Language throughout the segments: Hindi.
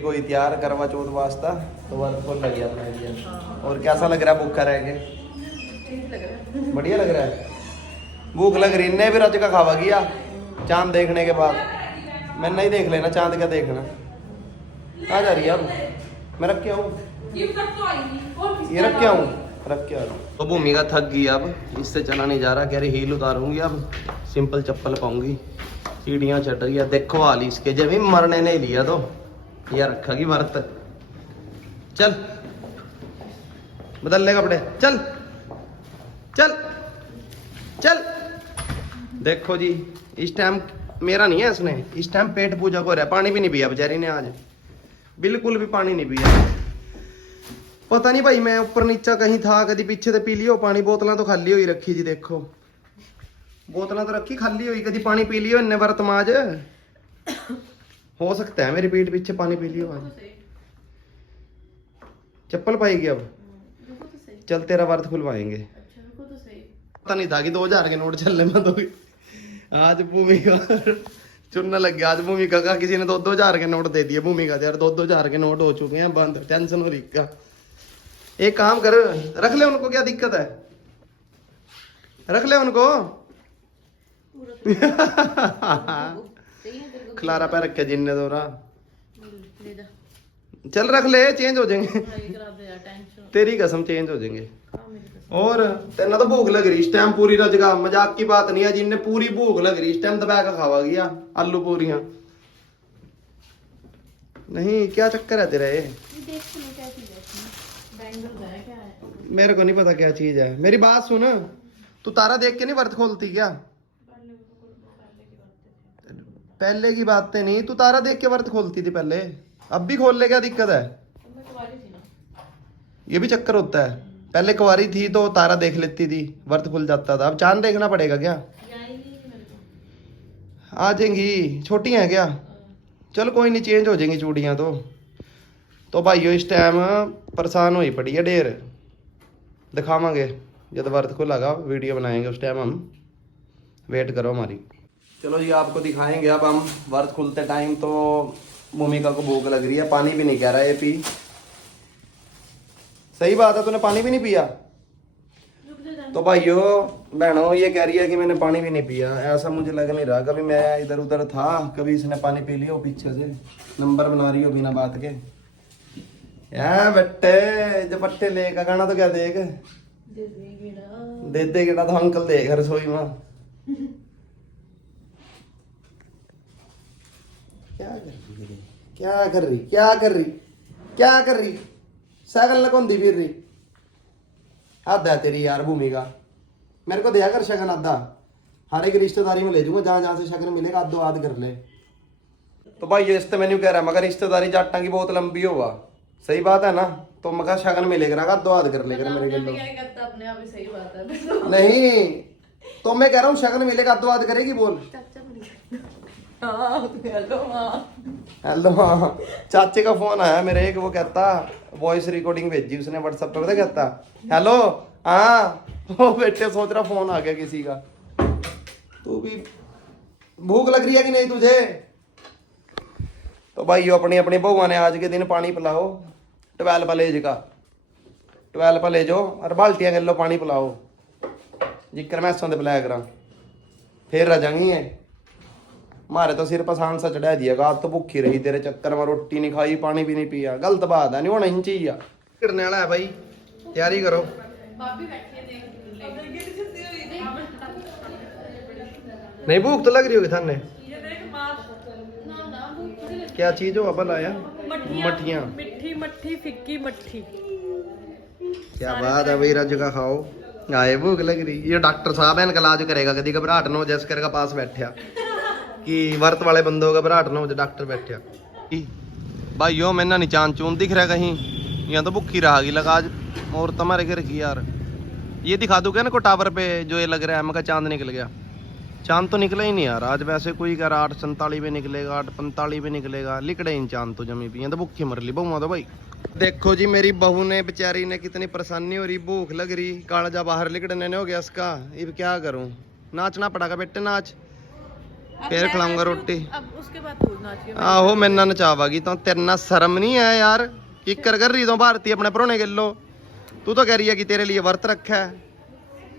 कोई तैयार करवा चौथ वास्ता तो वर्क लग गया अपना एरिया। और कैसा लग रहा है भूखा रह के? बढ़िया लग रहा है। भूख लग रही ने भी रज का खावा गया चांद देखने के बाद। मैं नहीं देख लेना चांद क्या देखना। आ जा रही है अब मैं रख के आऊँ, ये रख के आऊँ, रख के आ रहा हूँ। तो भूमिका थक गई अब, इससे चला नहीं जा रहा। कह रही हील उतारूंगी अब, सिंपल चप्पल पाऊंगी। सीढ़ियाँ चढ़ रही है, देखो वाली इसके जब भी मरने नहीं लिया तो यह रखेगी व्रत। चल बदल ले कपड़े, चल चल चल। देखो जी इस टाइम मेरा नहीं है, इसने इस टाइम पेट पूजा को रहा। पानी भी नहीं पिया बेचारी ने आज, बिल्कुल भी पानी नहीं पिया। पता नहीं भाई, मैं ऊपर नीचा कहीं था, कभी पीछे से पी लियो पानी। बोतल तो खाली हुई रखी जी, देखो बोतल तो रखी खाली हुई, कभी पानी पी लियो इन्ने व्रत माज। हो सकता है मेरी पीठ पीछे पानी पी लियो आज। चप्पल पाएगी अब, चल तेरा व्रत खुलवाएंगे। पता नहीं था कि 2000 के नोट चलने में तो आज भूमिका चुनने लग गया। आज भूमिका का किसी ने 2-2 हजार के नोट दे दिए। भूमिका यार 2-2 हजार के नोट हो चुके हैं बंद, टेंशन हो रही का। एक काम कर, रख ले उनको, क्या दिक्कत है, रख ले उनको। खिलारा पे रखे जिन्ने दो रहा, चल रख ले, चेंज हो जाएंगे। तेरी कसम चेंज हो जाएंगे। और तेना तो भूख लग रही इस टाइम पूरी रज का, मजाक की बात नहीं है। जिनने पूरी भूख लग रही इस टाइम दबा का खावा गया आलू पूरियां। नहीं क्या चक्कर है तेरा ये? मेरे को नहीं पता क्या चीज है। मेरी बात सुन, तू तारा देख के नहीं व्रत खोलती क्या? पहले की बातें नहीं, तू तारा देख के व्रत खोलती थी पहले, अब भी खोल ले, क्या दिक्कत है? ये भी चक्कर होता है। पहले कुंवारी थी तो तारा देख लेती थी, व्रत खुल जाता था। अब चांद देखना पड़ेगा क्या? आ जाएंगी, छोटी हैं क्या? चल कोई नहीं, चेंज हो जाएंगी चूड़ियाँ तो भाइयों इस टाइम परेशान हुई पड़ी है ढेर। दिखावांगे जब व्रत खुलेगा, वीडियो बनाएंगे उस टाइम हम, वेट करो हमारी। चलो जी आपको दिखाएंगे अब हम व्रत खुलते टाइम। तो भूमिका को भूख लग रही है, पानी भी नहीं कह रहा है पी। सही बात है, तूने पानी भी नहीं पिया? तो भाइयों बहनों ये कह रही है कि मैंने पानी भी नहीं पिया। ऐसा मुझे लग नहीं रहा, कभी मैं इधर उधर था, कभी इसने पानी पी लिया हो पीछे से। नंबर बना रही हो बिना बात के। यार बट्टे जब पट्टे लेगा गाना तो क्या देख दे दे गेड़ा तो अंकल देख रसोई में। क्या कर रही क्या कर रही क्या कर रही? साइकिल कौन दी फिर रही? आधा तेरी यार भूमिका, मेरे को दिया कर शगन आधा। हर एक रिश्तेदारी में ले जाऊंगा, जहां जहां से शगन मिलेगा आधो आध कर ले। तो भाई ये इस्ते मैंने कह रहा मगर रिश्तेदारी जाटा की बहुत लंबी होगा। सही बात है ना? तो मगर शगन मिलेगा आधो आध कर लेकर मेरे के लोग। नहीं तो मैं कह रहा हूँ शगन मिलेगा आधो आध करेगी बोल। हेलो हाँ, चाचे का फोन आया मेरे एक, वो कहता वॉइस रिकॉर्डिंग भेजी उसने व्हाट्सएप पे, पता कहता हेलो हाँ, वो बेटे सोच रहा फोन आ गया किसी का। तू भी भूख लग रही है कि नहीं तुझे? तो भाई अपनी अपनी बहुआ ने आज के दिन पानी पिलाओ 12 पलेज का, 12 पलेज हो और बाल्टियां कर लो पानी पिलाओ। जिक्र मैं ऐसों दे पिलाया करा फिर रह जाएंगी है। मारे तो सिर पसान सा चढ़ा दिएगा। आज तो भूखी रही तेरे चक्कर में, रोटी नहीं खाई पानी भी नहीं पिया। गलत बात है, नहीं होना ही चाहिए। करने वाला है भाई, तैयारी करो। नहीं भूख तो लग रही होगी थाने। क्या चीज हो अपन आया? मठियाँ, मिठी मट्ठी फिक्की मट्ठी। क्या बात है भाई, रज का खाओ। आए भूख लग रही। ये डॉक्टर साहब है, इनका इलाज करेगा। कभी घबराहट न हो, जैसे का पास बैठा कि व्रत वाले बंदों का घबराहट न हो, डॉक्टर बैठा। भाइयों मैंने नहीं चांद चून दिख रहा कहीं, यहाँ तो भूखी रहा लगा आज। और तुम्हारे घर की यार ये दिखा दूंगा ना को टावर पे जो ये लग रहा है, मगर चांद निकल गया। चांद तो निकला ही नहीं यार आज। वैसे कोई कह रहा 8:47 पे निकलेगा, 8:45 पे निकलेगा, लिकड़े इन चांद तो जमी भी। तो भूखी मर ली बहुआ तो भाई। देखो जी मेरी बहू ने बेचारी ने कितनी परेशानी हो रही, भूख लग रही, कालजा बाहर लिकड़ने हो गया इसका। अब क्या करूं, नाचना पड़ेगा बेटे नाच। फिर खिलाऊंगा रोटी। अब उसके बाद तू नाचियो। आहो मैं ना नचावागी तो तेरे ना शर्म नहीं है यार। की कर रही तो भारती अपने परोने के लो। तू तो कह रही है कि तेरे लिए व्रत रखा है,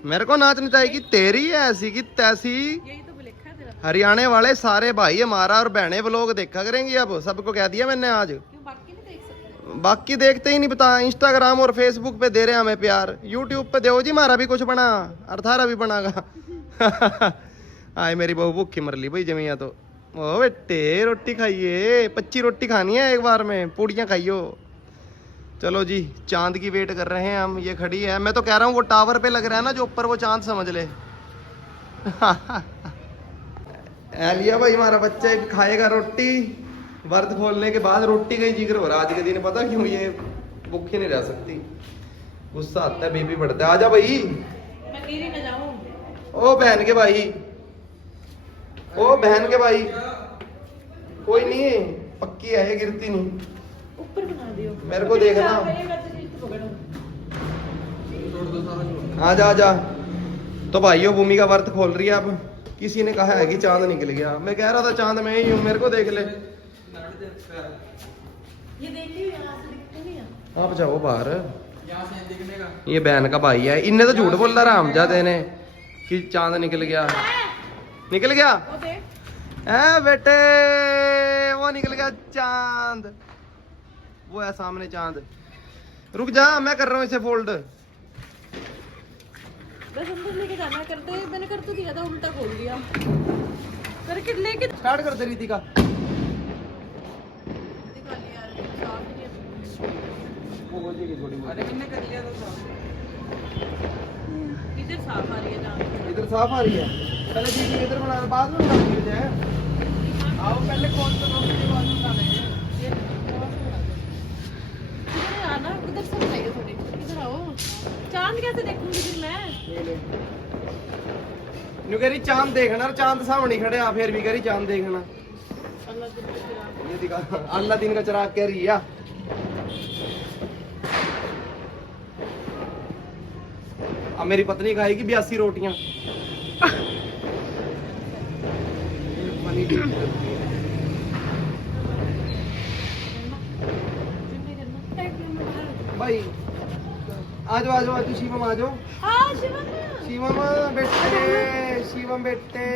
मेरे को नाच नचाएगी तेरी है ऐसी की तैसी। यही तो लिखा है तेरा। हरियाणा वाले सारे भाई हमारा और बहनें व्लॉग देखा करेंगी। अब सबको कह दिया मैंने आज। क्यों बाकी नहीं देख सकते? बाकी देखते ही नहीं पता। इंस्टाग्राम और फेसबुक पे दे रहे हैं हमें प्यार। यूट्यूब पे दो जी हमारा भी कुछ बना और थारा भी बनागा। आए मेरी बहू भूखी मर ली भाई जमिया तो। ओ बेटे रोटी खाइए, 25 रोटी खानी है एक बार में, पूड़ियाँ खाइयो। चलो जी चांद की वेट कर रहे हैं हम। ये खड़ी है, मैं तो कह रहा हूँ वो टावर पे लग रहा है ना जो ऊपर, वो चांद समझ ले। लिया भाई हमारा बच्चा ही खाएगा रोटी। व्रत खोलने के बाद रोटी का ही जिक्र हो रहा आज के दिन। पता क्यों? ये भूखी नहीं रह सकती, गुस्सा आता है, बेबी बढ़ता है। आजा भाई। मैं गिरी न जाऊं। ओ बहन के भाई, ओ बहन के भाई, कोई नहीं पक्की है ये, गिरती नहीं। ऊपर बना दियो। मेरे को देखना। आजा आजा। तो भाइयों भूमि का व्रत खोल रही है अब। किसी ने कहा है कि चांद निकल गया, मैं कह रहा था चांद मैं ही हूँ, मेरे को देख ले। ये देखिए यहाँ से दिखते नहीं है। आप जाओ बाहर। ये बहन का भाई है, इनने तो झूठ बोल रहा रामजादे ने कि चांद निकल गया। निकल गया वो देख। है बेटे, वो निकल गया चांद। वो है सामने चांद। रुक जा मैं कर रहा हूँ इसे फोल्ड। बस अंदर लेके जाना करते, मैंने कर तो दिया था, उल्टा खोल दिया करके लेके। स्टार्ट कर दे रीति का। दिखा लिया यार, साफ ही नहीं है। वो बोल देगी थोड़ी बहुत। अरे मैंने कर लिया तो साफ। इधर साफ आ रही है ना? इधर साफ आ रही है। पहले दीदी इधर बना, बाद में बना दीजिए है। आओ पहले कौन सा उसके बाद बना लेंगे। इधर आना, इधर से बनाइए थोड़ी। इधर आओ। चांद कैसे देखूंगी फिर मैं? न्यू कह रही चांद देखना, चांद सामने खड़े आ, फिर भी कह रही चांद देखना। अल्लाह दिन का चिराग। ये दिखा, अल्लाह दिन का चिराग कह रही है। अब मेरी पत्नी खाएगी 82 रोटियां। भाई आज आज आज शिवम आ जाओ। शिवम बेटे, शिवम बेटे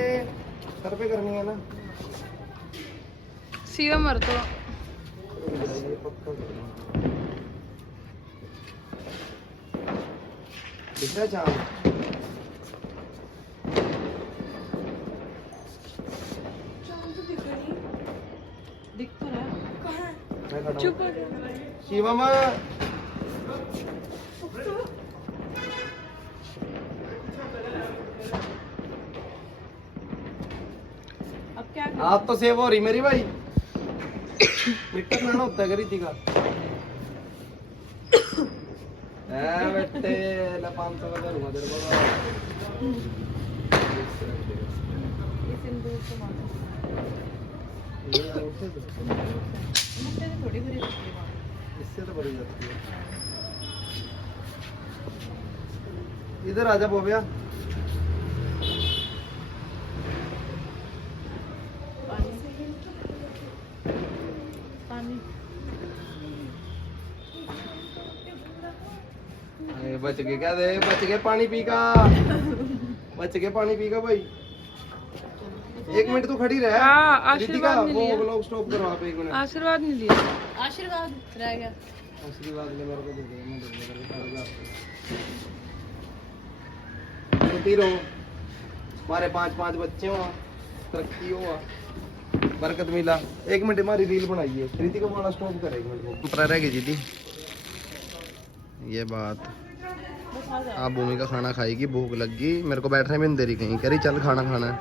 सर पे करनी है ना। शिवम मर तो दिख रहा है चांद। दिख तो रहा है। मैं खड़ा हूँ। चुप हो। शिवम अब क्या आप तो सेव हो रही मेरी भाई। मिट्टा खाना होता है थी का। बेटे ला 500 का करूंगा तेरे को। ये सिंदूर तो मानो थोड़ी बुरी लगती है। इससे तो बड़ी जाती है। इधर आजा बोबिया। पानी बच गए क्या? दे बच गए पानी पी का। बच गए पानी पी का भाई। 1 मिनट तो खड़ी रह। हाँ, रितिका, आशीर्वाद नहीं वो लिया। व्लॉग स्टॉप करो आप 1 मिनट। आशीर्वाद नहीं लिया। आशीर्वाद रह गया। आशीर्वाद ले मेरे को दे दे, मैं दे दूंगा आपको। रोती रहो, हमारे 5-5 बच्चे हो, तरक्की हो, बरकत मिला। 1 मिनट हमारी रील बनाइए। रितिका वाला स्टॉप करे 1 मिनट को। रह गई जी ये बात। आप भूमि का खाना खाएगी, भूख लग गई, मेरे को बैठने में नहीं दे रही कहीं, कह रही चल खाना खाना है।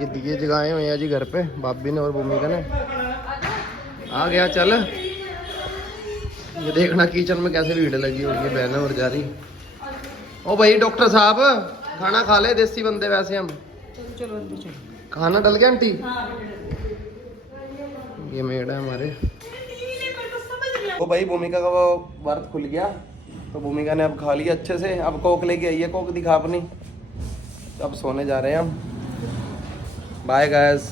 ये दिए जगाए हुए हैं जी घर पे, भाभी ने और भूमिका ने। आ गया चल। ये देखना किचन में कैसे भीड़ लगी होगी, बहन और जा रही। ओ भाई डॉक्टर साहब खाना खा ले, देसी बंदे वैसे हम। चलो अंदर चलो। खाना डल गया आंटी? ये मेड है हमारे। ओ भाई भूमिका का वो व्रत खुल गया, तो भूमिका ने अब खा लिया अच्छे से। अब कोक लेके आई है, कोक दिखा अपनी। तो अब सोने जा रहे हैं हम। Bye guys.